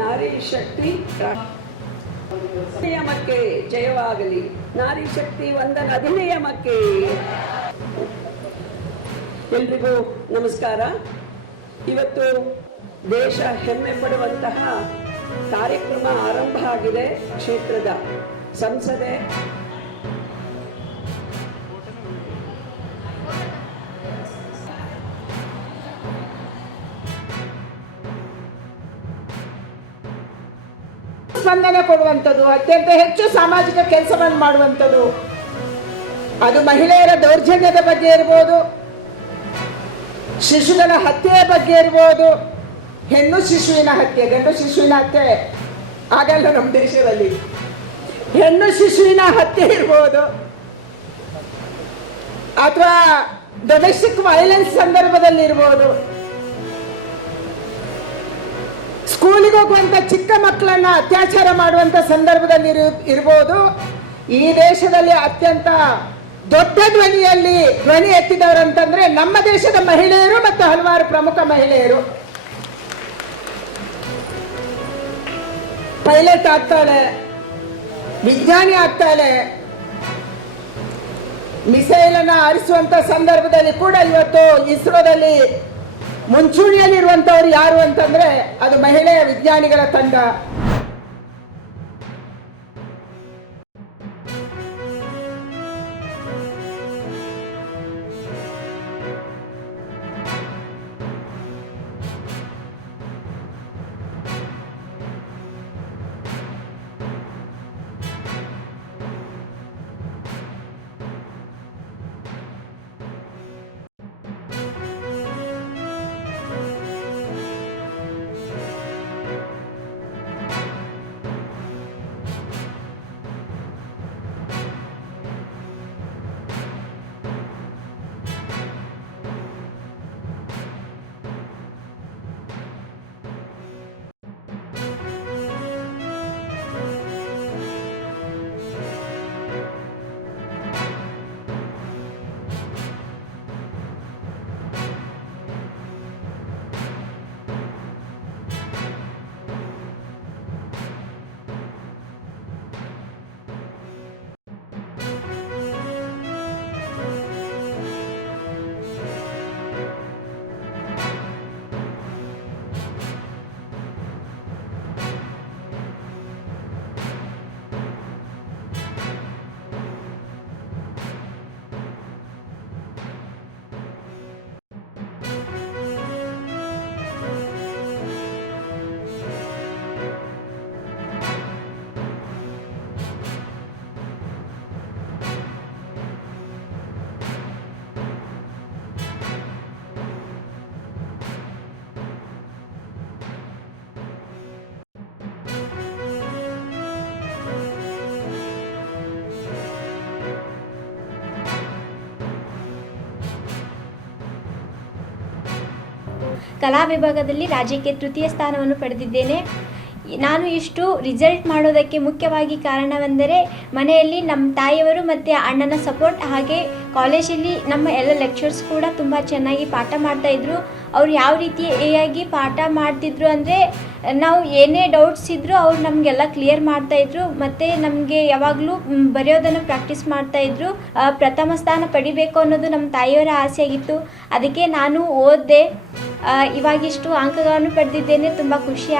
ನಾರಿ ಶಕ್ತಿ ಅಧಿನಿಯಮಕ್ಕೆ ಜಯವಾಗಲಿ. ನಾರಿ ಶಕ್ತಿ ವಂದನ ಅಧಿನಿಯಮಕ್ಕೆ. ಎಲ್ರಿಗೂ ನಮಸ್ಕಾರ. ಇವತ್ತು ದೇಶ ಹೆಮ್ಮೆ ಪಡುವಂತಹ ಕಾರ್ಯಕ್ರಮ ಆರಂಭ ಆಗಿದೆ. ಕ್ಷೇತ್ರದ ಸಂಸದೆ ಸ್ಪಂದನೆ ಕೊಡುವಂಥದ್ದು, ಅತ್ಯಂತ ಹೆಚ್ಚು ಸಾಮಾಜಿಕ ಕೆಲಸವನ್ನು ಮಾಡುವಂಥದ್ದು, ಅದು ಮಹಿಳೆಯರ ದೌರ್ಜನ್ಯದ ಬಗ್ಗೆ ಇರ್ಬೋದು, ಶಿಶುಗಳ ಹತ್ಯೆಯ ಬಗ್ಗೆ ಇರ್ಬೋದು, ಹೆಣ್ಣು ಶಿಶುವಿನ ಹತ್ಯೆ, ಗಂಡು ಶಿಶುವಿನ ಹತ್ಯೆ ಆಗಲ್ಲ ನಮ್ಮ ದೇಶದಲ್ಲಿ, ಹೆಣ್ಣು ಶಿಶುವಿನ ಹತ್ಯೆ ಇರ್ಬೋದು, ಅಥವಾ ಡೊಮೆಸ್ಟಿಕ್ ವೈಲೆನ್ಸ್ ಸಂದರ್ಭದಲ್ಲಿ ಇರ್ಬೋದು, ಸ್ಕೂಲಿಗೆ ಹೋಗುವಂಥ ಚಿಕ್ಕ ಮಕ್ಕಳನ್ನ ಅತ್ಯಾಚಾರ ಮಾಡುವಂಥ ಸಂದರ್ಭದಲ್ಲಿ ಇರ್ಬೋದು. ಈ ದೇಶದಲ್ಲಿ ಅತ್ಯಂತ ದೊಡ್ಡ ಧ್ವನಿಯಲ್ಲಿ ಧ್ವನಿ ಎತ್ತಿದವರು ಅಂತಂದ್ರೆ ನಮ್ಮ ದೇಶದ ಮಹಿಳೆಯರು ಮತ್ತು ಹಲವಾರು ಪ್ರಮುಖ ಮಹಿಳೆಯರು. ಪೈಲಟ್ ಆಗ್ತಾಳೆ, ವಿಜ್ಞಾನಿ ಆಗ್ತಾಳೆ, ಮಿಸೈಲ್ ಅನ್ನ ಹಾರಿಸುವಂತ ಸಂದರ್ಭದಲ್ಲಿ ಕೂಡ ಇವತ್ತು ಇಸ್ರೋದಲ್ಲಿ ಮುಂಚೂಣಿಯಲ್ಲಿರುವಂಥವ್ರು ಯಾರು ಅಂತಂದ್ರೆ ಅದು ಮಹಿಳೆಯ ವಿಜ್ಞಾನಿಗಳ ತಂಡ. ಕಲಾ ವಿಭಾಗದಲ್ಲಿ ರಾಜ್ಯಕ್ಕೆ ತೃತೀಯ ಸ್ಥಾನವನ್ನು ಪಡೆದಿದ್ದೇನೆ. ನಾನು ಇಷ್ಟು ರಿಸಲ್ಟ್ ಮಾಡೋದಕ್ಕೆ ಮುಖ್ಯವಾಗಿ ಕಾರಣವೆಂದರೆ ಮನೆಯಲ್ಲಿ ನಮ್ಮ ತಾಯಿಯವರು ಮತ್ತು ಅಣ್ಣನ ಸಪೋರ್ಟ್, ಹಾಗೆ ಕಾಲೇಜಲ್ಲಿ ನಮ್ಮ ಎಲ್ಲ ಲೆಕ್ಚರ್ಸ್ ಕೂಡ ತುಂಬ ಚೆನ್ನಾಗಿ ಪಾಠ ಮಾಡ್ತಾಯಿದ್ರು. ಅವ್ರು ಯಾವ ರೀತಿಯಾಗಿ ಪಾಠ ಮಾಡ್ತಿದ್ರು ಅಂದರೆ ನಾವು ಏನೇ ಡೌಟ್ಸ್ ಇದ್ದರೂ ಅವ್ರು ನಮಗೆಲ್ಲ ಕ್ಲಿಯರ್ ಮಾಡ್ತಾಯಿದ್ರು ಮತ್ತು ನಮಗೆ ಯಾವಾಗಲೂ ಬರೆಯೋದನ್ನು ಪ್ರಾಕ್ಟೀಸ್ ಮಾಡ್ತಾಯಿದ್ರು. ಪ್ರಥಮ ಸ್ಥಾನ ಪಡಿಬೇಕು ಅನ್ನೋದು ನಮ್ಮ ತಾಯಿಯವರ ಆಸೆಯಾಗಿತ್ತು. ಅದಕ್ಕೆ ನಾನು ಓದಿದೆ, ಇವಾಗಿಷ್ಟು ಅಂಕಗಳನ್ನು ಪಡೆದಿದ್ದೇನೆ. ತುಂಬ ಖುಷಿ